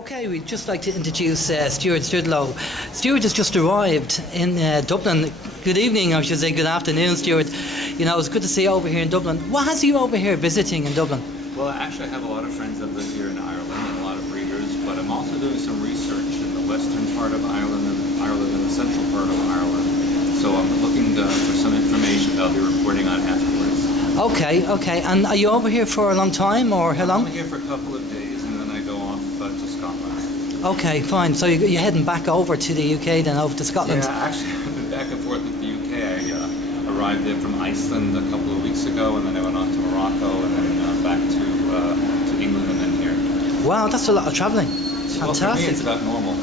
Okay, we'd just like to introduce Stewart Swerdlow. Stewart has just arrived in Dublin. Good evening, or I should say good afternoon, Stewart. You know, it's good to see you over here in Dublin. What has you over here visiting in Dublin? Well, actually, I have a lot of friends that live here in Ireland and a lot of breeders, but I'm also doing some research in the western part of Ireland and the central part of Ireland. So I'm looking for some information that I'll be reporting on afterwards. Okay. And are you over here for a long time, or how long? I'm here for a couple of days, and then I go off to Scotland. Okay, fine. So you're heading back over to the UK, then over to Scotland? Yeah, actually, I've been back and forth with the UK. I arrived in from Iceland a couple of weeks ago, and then I went on to Morocco, and then back to England, and then here. Wow, that's a lot of travelling. It's fantastic. Well, for me, it's about normal.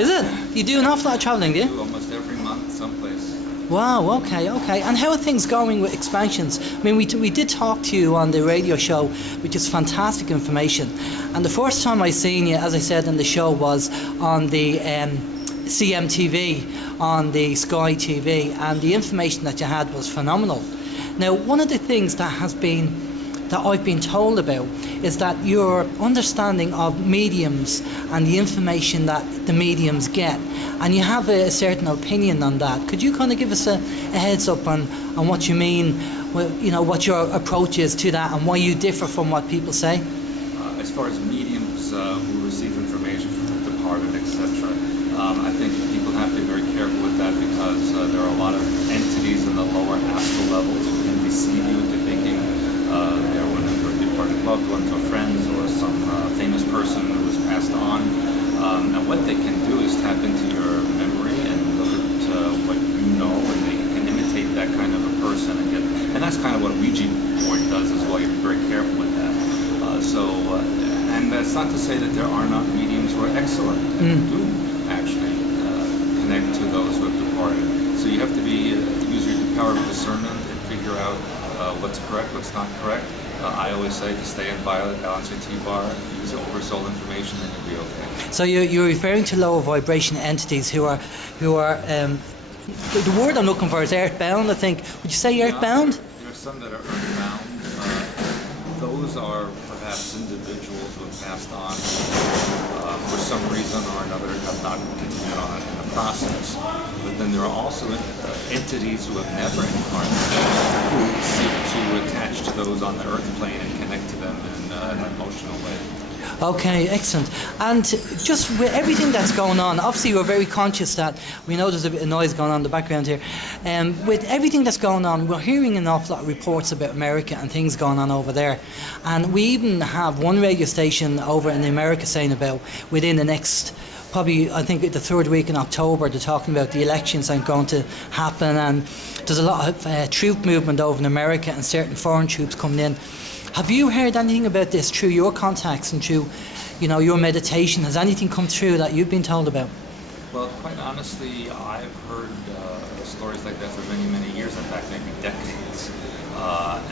Is it? You do an awful lot of travelling, do you? I do almost every month, someplace. Wow, okay. And how are things going with expansions? I mean, we did talk to you on the radio show, which is fantastic information. And the first time I seen you, as I said in the show, was on the CMTV, on the Sky TV, and the information that you had was phenomenal. Now, one of the things that I've been told about is that your understanding of mediums and the information that the mediums get, and you have a certain opinion on that. Could you kind of give us a heads up on what you mean, you know, what your approach is to that and why you differ from what people say? As far as mediums who receive information from the departed, etc., I think people have to be very careful with that because there are a lot of entities in the lower astral levels who can deceive you into thinking they're one of your departed loved ones or friends or some famous person who was passed on. And what they can do is tap into your memory and look at what you know, and they can imitate that kind of a person. And that's kind of what Ouija board does as well. You have to be very careful with that. And that's not to say that there are not mediums who are excellent and do actually connect to those who have departed. So you have to use your power of discernment and figure out what's correct, what's not correct. I always say to stay in violet, balance your T-bar, use oversold information, and you'll be okay. So you're referring to lower vibration entities who are the word I'm looking for is earthbound, I think. Would you say earthbound? There are some that are earthbound. Those are perhaps individuals who have passed on for some reason or another, have not continued on in the process. But then there are also entities who have never incarnated who seek to attach to those on the earth plane and connect to them in an emotional way. Okay, excellent. And just with everything that's going on, obviously we're very conscious that we know there's a bit of noise going on in the background here. With everything that's going on, we're hearing an awful lot of reports about America and things going on over there. And we even have one radio station over in America saying about within the next, probably I think the third week in October, they're talking about the elections that are going to happen, and there's a lot of troop movement over in America and certain foreign troops coming in. Have you heard anything about this through your contacts and through, you know, your meditation? Has anything come through that you've been told about? Well, quite honestly, I've heard stories like that for many, many years, in fact, maybe decades.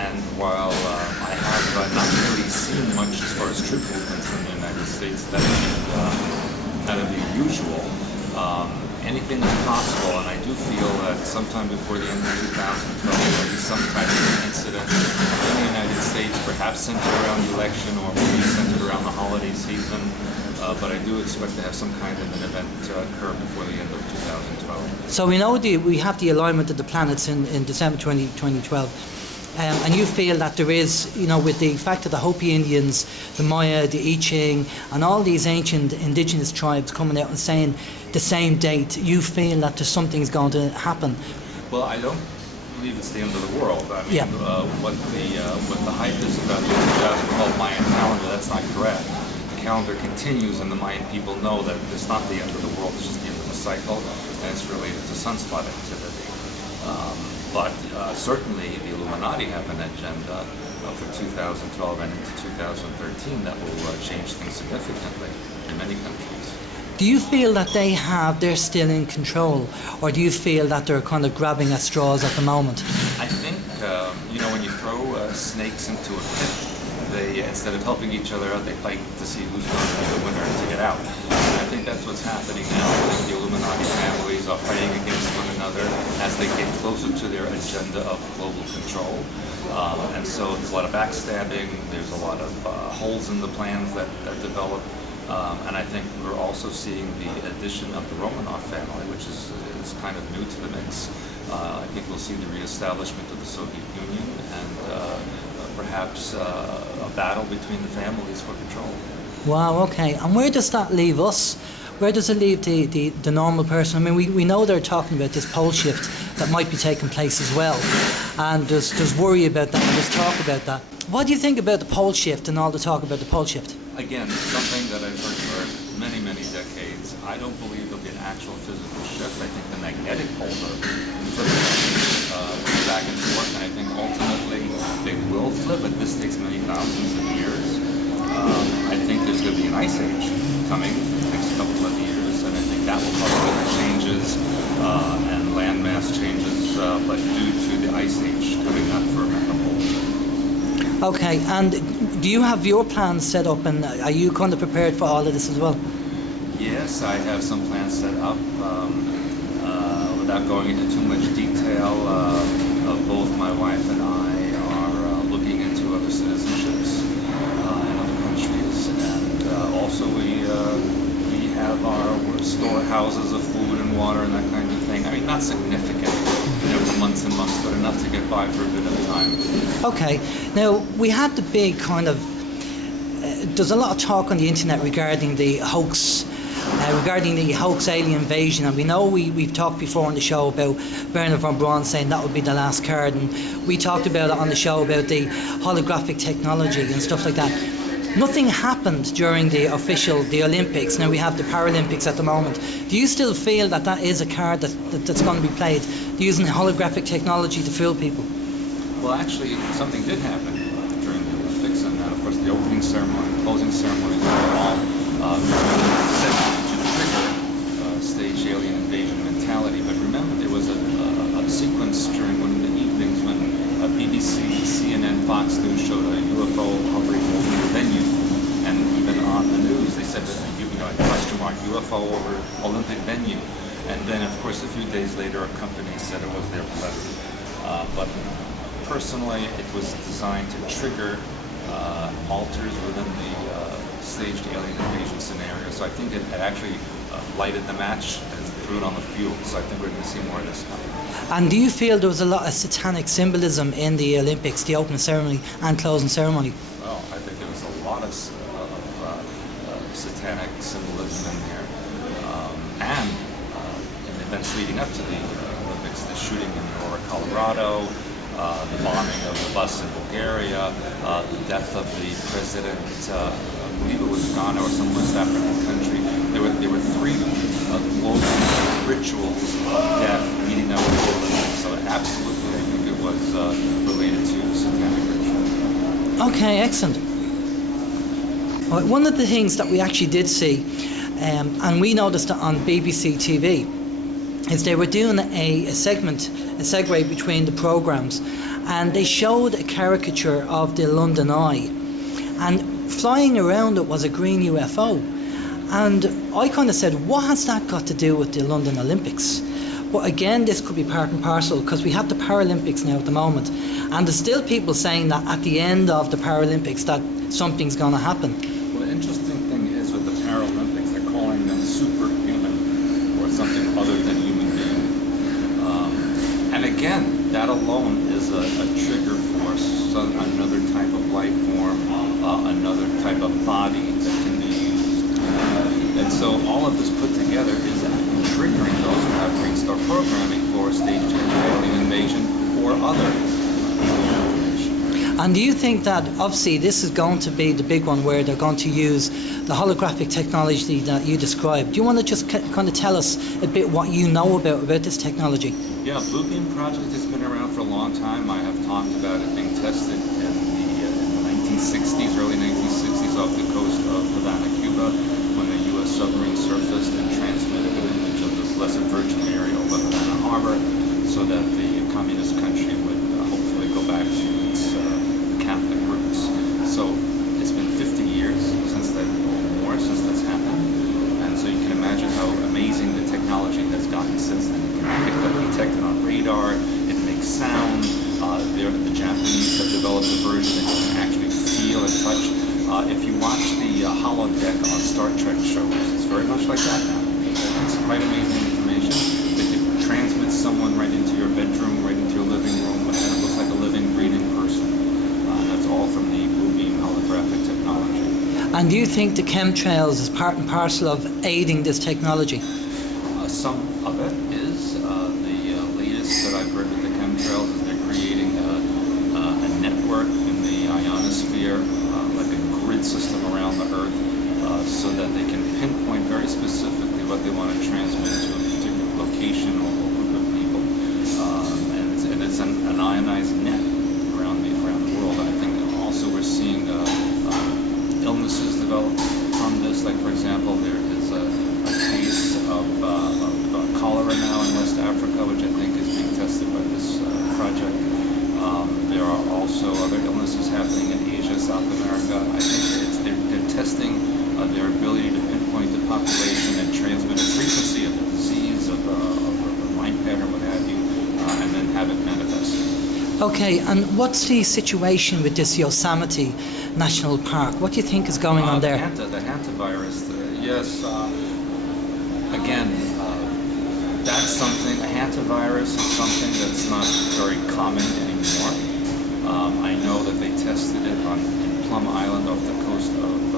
And while I have not really seen much as far as troop movements in the United States, that would be usual. Anything is possible, and I do feel that sometime before the end of 2012 there will be some type of incident in the United States, perhaps centered around the election or maybe centered around the holiday season, but I do expect to have some kind of an event occur before the end of 2012. So we know we have the alignment of the planets in December 2012. And you feel that there is, you know, with the fact that the Hopi Indians, the Maya, the I Ching, and all these ancient indigenous tribes coming out and saying the same date, you feel that there's something's going to happen? Well, I don't believe it's the end of the world. I mean, what the hype is about the 2012 Mayan calendar, that's not correct. The calendar continues, and the Mayan people know that it's not the end of the world, it's just the end of the cycle, and it's related to sunspot activity. But certainly the Illuminati have an agenda for 2012 and into 2013 that will change things significantly in many countries. Do you feel that they're still in control, or do you feel that they're kind of grabbing at straws at the moment? I think, you know, when you throw snakes into a pit, they, instead of helping each other out, they fight to see who's going to be the winner to get out. And I think that's what's happening now. I think the Illuminati families are fighting against one another as they get closer to their agenda of global control. And so there's a lot of backstabbing, there's a lot of holes in the plans that develop. And I think we're also seeing the addition of the Romanov family, which is kind of new to the mix. I think we'll see the reestablishment of the Soviet Union and perhaps a battle between the families for control. Wow, okay. And where does that leave us? Where does it leave the normal person? I mean, we know they're talking about this pole shift that might be taking place as well. And there's worry about that, and there's talk about that. What do you think about the pole shift and all the talk about the pole shift? Again, something that I've heard for many, many decades. I don't believe there'll be an actual physical shift. I think the magnetic pole will flip back and forth, and I think ultimately they will flip, but this takes many thousands of years. I think there's going to be an ice age coming in the next couple of years, and I think that will cause weather changes and landmass changes, but due to the ice age coming up for a pole shift. Okay, and do you have your plans set up, and are you kind of prepared for all of this as well? Yes, I have some plans set up. Without going into too much detail, both my wife and I are looking into other citizenships in other countries, and also we have our storehouses of food and water and that kind of thing. I mean, not significant, for months and months, but enough to get by for a bit of time. Okay, now we had the big kind of, there's a lot of talk on the internet regarding the hoax alien invasion, and we know we've talked before on the show about Werner von Braun saying that would be the last card, and we talked about it on the show about the holographic technology and stuff like that. Nothing happened during the Olympics. Now we have the Paralympics at the moment. Do you still feel that is a card that's going to be played, using holographic technology to fool people? Well, actually, something did happen during the Olympics, and of course the opening ceremony, closing ceremonies were all set to trigger stage alien invasion mentality. But remember, there was a sequence during one of the evenings when BBC, CNN, Fox News showed a UFO hovering over the venue, and even on the news they said that a question mark UFO over Olympic venue, and then of course a few days later a company said it was their pleasure. But personally, it was designed to trigger alters within the staged alien invasion scenario. So I think it actually lighted the match and threw it on the fuel. So I think we're going to see more of this coming. And do you feel there was a lot of satanic symbolism in the Olympics, the opening ceremony and closing ceremony? Well, I think there was a lot of satanic symbolism in there. And in the events leading up to the Olympics, the shooting in Aurora, Colorado, the bombing of the bus in Bulgaria, the death of the president, I believe it was Ghana or some West African country. There were three global rituals of death leading up to the Olympics. So absolutely, I think it was related to satanic ritual. Okay, excellent. Well, one of the things that we actually did see, and we noticed it on BBC TV, is they were doing a segue between the programmes, and they showed a caricature of the London Eye, and flying around it was a green UFO. And I kind of said, what has that got to do with the London Olympics? But again, this could be part and parcel, because we have the Paralympics now at the moment, and there's still people saying that at the end of the Paralympics that something's going to happen. Well, the interesting thing is with the Paralympics, they're calling them superhuman, or something other than human being. And again, that alone is a trigger for another type of life form, another type of body that can be used. And so all of this put together is triggering those who have green star programming for stage alien invasion or other information. And do you think that, obviously, this is going to be the big one where they're going to use the holographic technology that you described? Do you want to just kind of tell us a bit what you know about this technology? Yeah, Blue Beam Project has been around for a long time. I have talked about it being tested in the 1960s, early 1960s, off the coast of Havana, Cuba, when the U.S. submarine surfaced and transmitted an image of the Blessed Virgin area over Havana Harbor, so that the communist country would hopefully go back to its Catholic roots. So it's been 50 years since that, or more, since that's happened. And so you can imagine how amazing the technology has gotten since then. It can be detected on radar, it makes sound. The Japanese have developed a version that you can actually feel and touch If you watch the holodeck on Star Trek shows, it's very much like that now. It's quite amazing information. They could transmit someone right into your bedroom, right into your living room, and it looks like a living, breathing person. That's all from the blue beam holographic technology. And do you think the chemtrails is part and parcel of aiding this technology? Some of it is. The latest that I've heard with the chemtrails is they're creating a network in the ionosphere, like a grid system around the Earth, so that they can pinpoint very specifically what they want to transmit to a particular location or group of people. And it's an ionized net around the world. I think also we're seeing illnesses develop from this. Like, for example, there is a case of cholera now in West Africa, which I think is being tested by this project. There are also other illnesses happening in Asia, South America. I think they're testing their ability to pinpoint the population and transmit a frequency of the disease, of a mind pattern, what have you, and then have it manifest. Okay, and what's the situation with this Yosemite National Park? What do you think is going on there? The hantavirus, yes. Again, that's something, a hantavirus is something that's not very common anymore. I know that they tested it in Plum Island off the coast of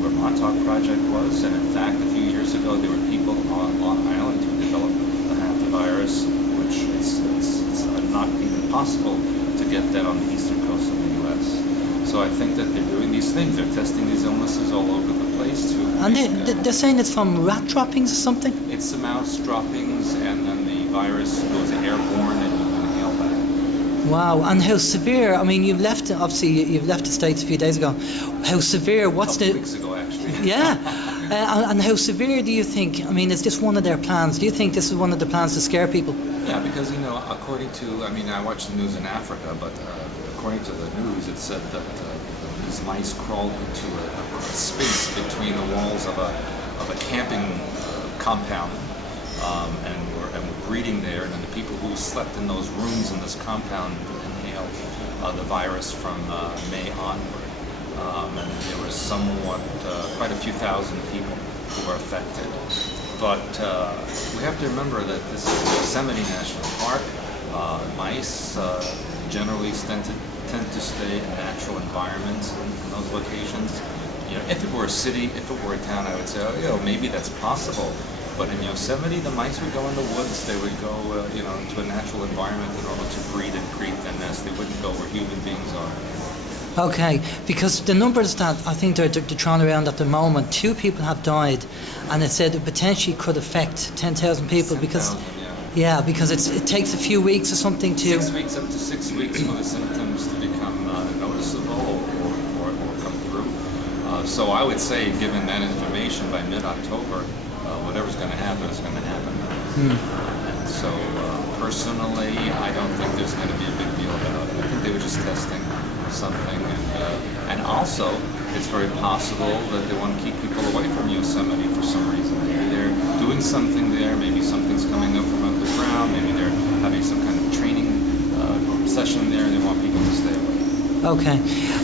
where Montauk Project was, and in fact, a few years ago, there were people on Long Island who developed the hantavirus, which it's not even possible to get that on the eastern coast of the U.S. So I think that they're doing these things. They're testing these illnesses all over the place. And they're saying it's from rat droppings or something? It's the mouse droppings, and then the virus goes airborne and you inhale that. Wow, and how severe? I mean, you've left the States a few days ago. How severe? What's a couple weeks ago, actually. Yeah. And how severe do you think? I mean, is this one of their plans? Do you think this is one of the plans to scare people? Yeah, because, according to, I watch the news in Africa, but according to the news, it said that these mice crawled into a space between the walls of a camping compound, and were breeding there, and then the people who slept in those rooms in this compound inhaled the virus from May onward. And there were quite a few thousand people who were affected. But we have to remember that this is Yosemite National Park. Mice generally tend to stay in natural environments in those locations. If it were a city, if it were a town, I would say, maybe that's possible. But in Yosemite, the mice would go in the woods. They would go, into a natural environment in order to breed and create their nest. They wouldn't go where human beings are. Okay, because the numbers that I think they're thrown around at the moment, 2 people have died, and it said it potentially could affect 10,000 people because, because it takes a few weeks or something to... 6 weeks, up to 6 weeks for the symptoms to become noticeable or come through. So I would say, given that information, by mid-October, whatever's going to happen is going to happen. And so personally, I don't think there's going to be a big deal about it. I think they were just testing something, and also it's very possible that they want to keep people away from Yosemite for some reason. Maybe they're doing something there, maybe something's coming up from underground, maybe they're having some kind of training session there and they want people to stay away. Okay,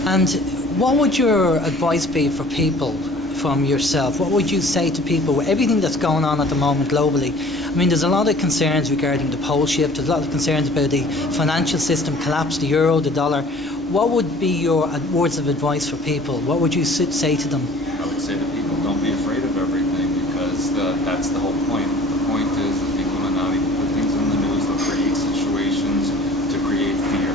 and what would your advice be for people from yourself? What would you say to people with everything that's going on at the moment globally? I mean, there's a lot of concerns regarding the pole shift, there's a lot of concerns about the financial system collapse, the euro, the dollar. What would be your words of advice for people? What would you say to them? I would say to people, don't be afraid of everything, because that's the whole point. The point is that the Illuminati put things in the news that create situations to create fear.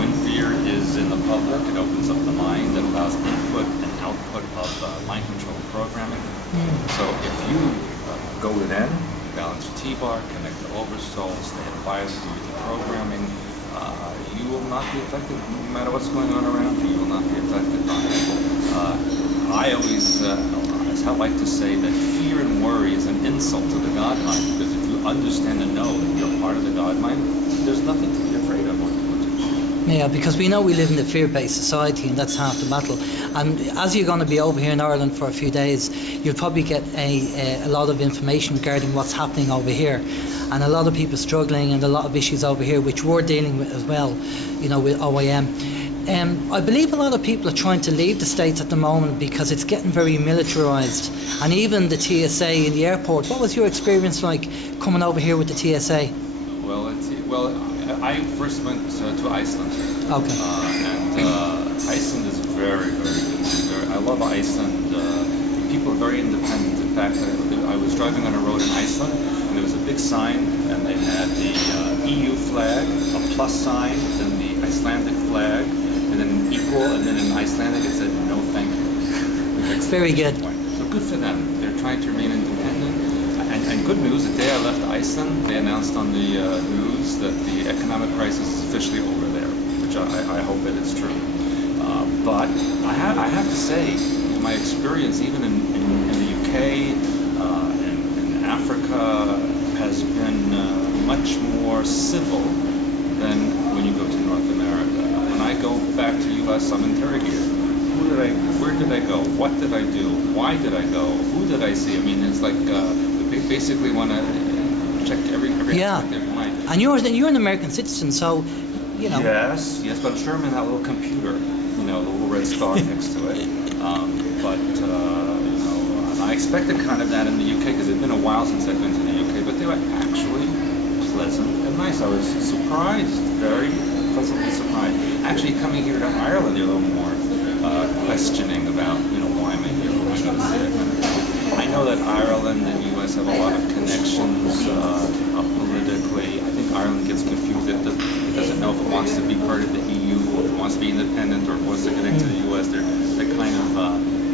When fear is in the public, it opens up the mind and allows input and output of mind control programming. So if you go within, balance your T-bar, connect to oversoul, stay in bias with the programming, you will not be affected, no matter what's going on around you. You will not be affected by it. I always like to say that fear and worry is an insult to the God mind, because if you understand and know that you're part of the God mind, there's nothing to be afraid of. Yeah, because we know we live in a fear-based society, and that's half the battle. And as you're going to be over here in Ireland for a few days, you'll probably get a lot of information regarding what's happening over here. And a lot of people struggling, and a lot of issues over here, which we're dealing with as well, with OYM. I believe a lot of people are trying to leave the States at the moment because it's getting very militarized. And even the TSA in the airport. What was your experience like coming over here with the TSA? Well, I first went to Iceland. Okay. Iceland is very, very good. I love Iceland. People are very independent. In fact, I was driving on a road in Iceland, and there was a big sign, and they had the EU flag, a plus sign, then the Icelandic flag, and then equal, and then in Icelandic it said no thank you. Very good. So good for them. They're trying to remain independent. And good news, the day I left Iceland, they announced on the news that the economic crisis is officially over there, which I hope that it's true. But I have to say, my experience even in the UK and in Africa has been much more civil than when you go to North America. When I go back to US, I'm interrogated. Where did I go? What did I do? Why did I go? Who did I see? I mean, it's like they basically want to check every aspect of your mind. And you're an American citizen, so you know. Yes, but I'm sure I'm in that little computer, the little red star next to it. I expected kind of that in the UK because it's been a while since I've been to the UK, but they were actually pleasant and nice. I was surprised, very pleasantly surprised. Actually, coming here to Ireland, they're a little more questioning about, why am I here? What am I going to see? I know that Ireland and US have a lot of connections politically. I think Ireland gets confused. It doesn't know if it wants to be part of the EU or if it wants to be independent or if it wants to connect to the US. They're kind of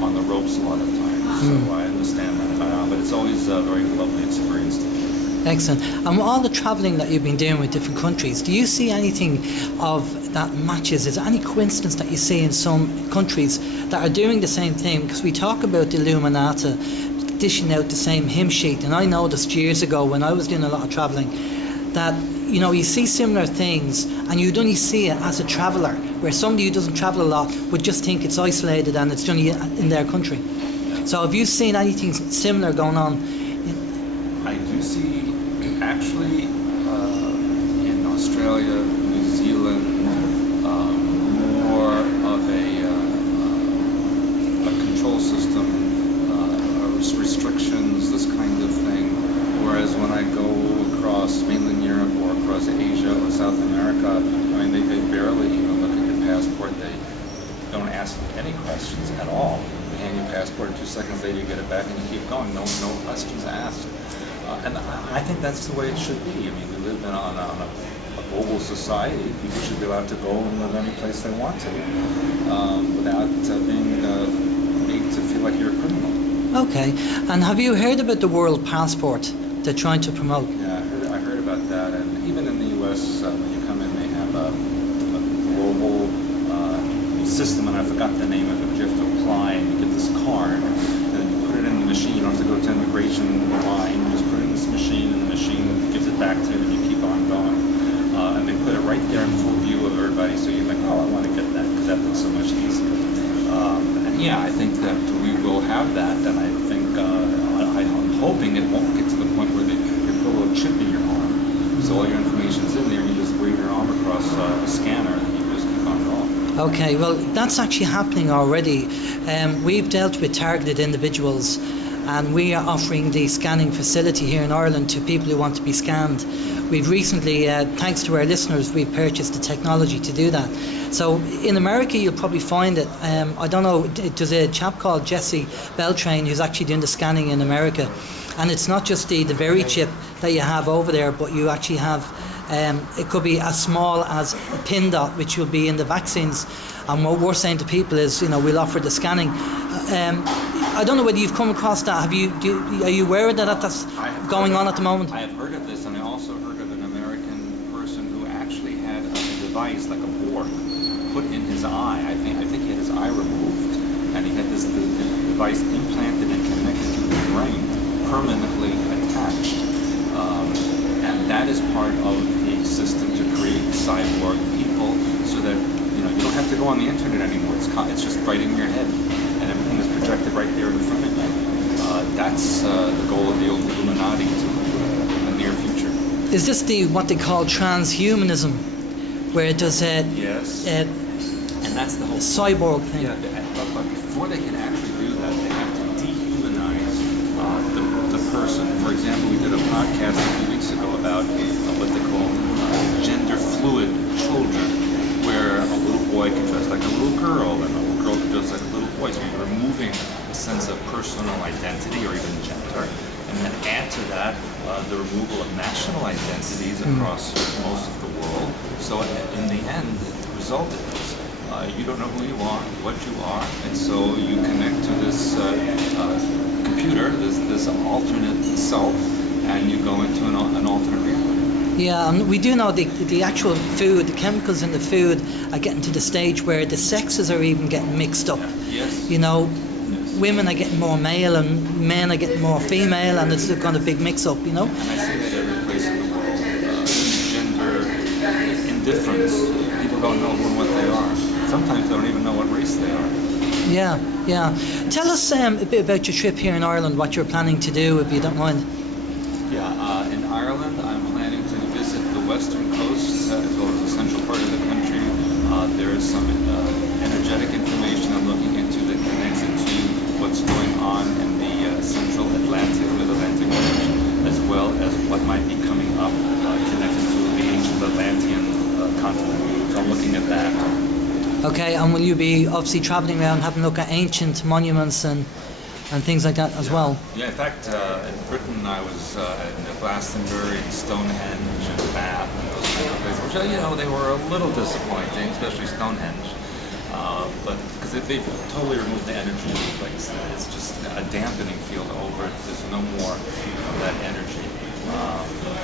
on the ropes a lot of times. So I understand that about Ireland. But it's always a very lovely experience to me. Excellent. And with all the travelling that you've been doing with different countries, do you see anything of that matches? Is there any coincidence that you see in some countries that are doing the same thing? Because we talk about the Illuminati dishing out the same hymn sheet, and I noticed years ago when I was doing a lot of travelling that you see similar things and you'd only see it as a traveller, where somebody who doesn't travel a lot would just think it's isolated and it's only in their country. So have you seen anything similar going on? I do see, actually, in Australia, New Zealand, more of a control system, restrictions, this kind of thing. Whereas when I go across mainland Europe or across Asia or South America, I mean, they barely even look at your passport. They don't ask any questions at all. They hand you a passport, 2 seconds later you get it back and you keep going. No questions asked. And I think that's the way it should be. I mean, we live on a global society. People should be allowed to go and live any place they want to without being made to feel like you're a criminal. Okay. And have you heard about the World Passport they're trying to promote? Yeah, I heard about that. And even in the U.S., when you come in, they have a global system, and I forgot the name of it, but you have to apply and you get this card, and you put it in the machine. You don't have to go to immigration line. You just put it in this machine, and the machine gives it back to you, and you keep on going. And they put it right there in full view of everybody, so you're like, oh, I want to get that, because that looks so much easier. And yeah, I think that we will have that, and I think, I'm hoping it won't get to the point where they put a little chip in your arm, so all your information's in there, you just wave your arm across a scanner, and you just keep on going. Okay, well, that's actually happening already. We've dealt with targeted individuals, and we are offering the scanning facility here in Ireland to people who want to be scanned. We've recently, thanks to our listeners, we've purchased the technology to do that. So in America, you'll probably find it. I don't know, there's a chap called Jesse Beltrain who's actually doing the scanning in America. And it's not just the very chip that you have over there, but you actually have, it could be as small as a pin dot, which will be in the vaccines. And what we're saying to people is, we'll offer the scanning. I don't know whether you've come across that. Are you aware that that's going on at the moment? I have heard of this, and I also heard of an American person who actually had a device, like a board, put in his eye. I think he had his eye removed, and he had this device implanted and connected to his brain, permanently attached. And that is part of the system to create cyborg people, so that you don't have to go on the internet anymore. It's just right in your head, and everything is projected right there in front of you. That's the goal of the Illuminati in the near future. Is this what they call transhumanism, where it does yes. And that's the whole cyborg thing. Yeah, but before they can actually do that, they have to dehumanize the person. For example, we did a podcast a few weeks ago about what they call gender fluid children, where a little boy can dress like a little girl and a little girl can dress like a little boy. So you're removing a sense of personal identity or even gender. And then add to that the removal of national identities across most of the world. So in the end, the result is you don't know who you are, what you are, and so you connect to this computer, this alternate self, and you go into an alternate reality. Yeah, and we do know the actual food, the chemicals in the food are getting to the stage where the sexes are even getting mixed up. Yes. You know, women are getting more male and men are getting more female, and it's kind of big mix-up, you know? And I see that every place in the world. Gender indifference. People don't know who and what they are. Sometimes they don't even know what race they are. Yeah, yeah. Tell us a bit about your trip here in Ireland, what you're planning to do, if you don't mind. Yeah, in Ireland, I'm planning to visit the western coast as well as the central part of the country. There is some energetic information I'm looking into that connects it to what's going on in the central Atlantic, Mid-Atlantic Ocean, as well as what might be coming up connected to the ancient Atlantean continent. So I'm looking at that. Okay, and will you be obviously travelling around having a look at ancient monuments and things like that as well? Yeah, in fact, in Britain I was in Glastonbury and Stonehenge and Bath and those kind of places, which, you know, they were a little disappointing, especially Stonehenge. But because they've totally removed the energy of the place. It's just a dampening feel over it. There's no more of that energy.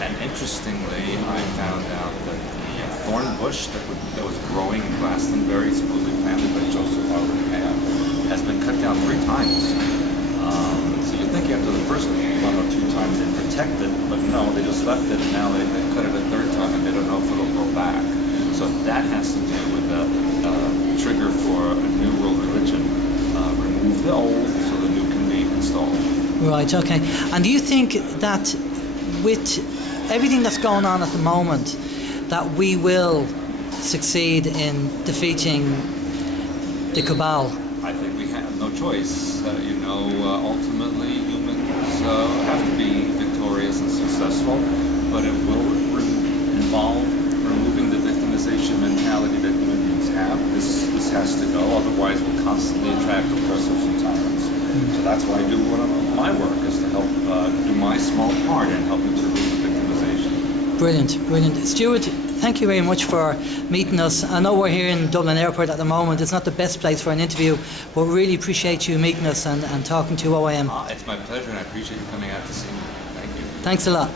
And interestingly, I found out that the thorn bush that was growing in Glastonbury, supposedly planted by Joseph Howard, has been cut down 3 times. So you think after the first 1 or 2 times they protect it, but no, they just left it, and now they cut it a 3rd time, and they don't know if it'll grow back. So that has to do with the trigger for a new world religion. Remove the old so the new can be installed. Right, okay. And do you think that with everything that's going on at the moment, that we will succeed in defeating the cabal? I think we have no choice. Ultimately humans have to be victorious and successful, but it will involve removing the victimization mentality that human beings have. This has to go, otherwise we'll constantly attract oppressors and tyrants. So that's why I do one of my work, is to help do my small part in helping to remove the victimization. Brilliant, brilliant. Stuart, thank you very much for meeting us. I know we're here in Dublin Airport at the moment. It's not the best place for an interview, but really appreciate you meeting us and talking to OYM. It's my pleasure, and I appreciate you coming out to see me. Thank you. Thanks a lot.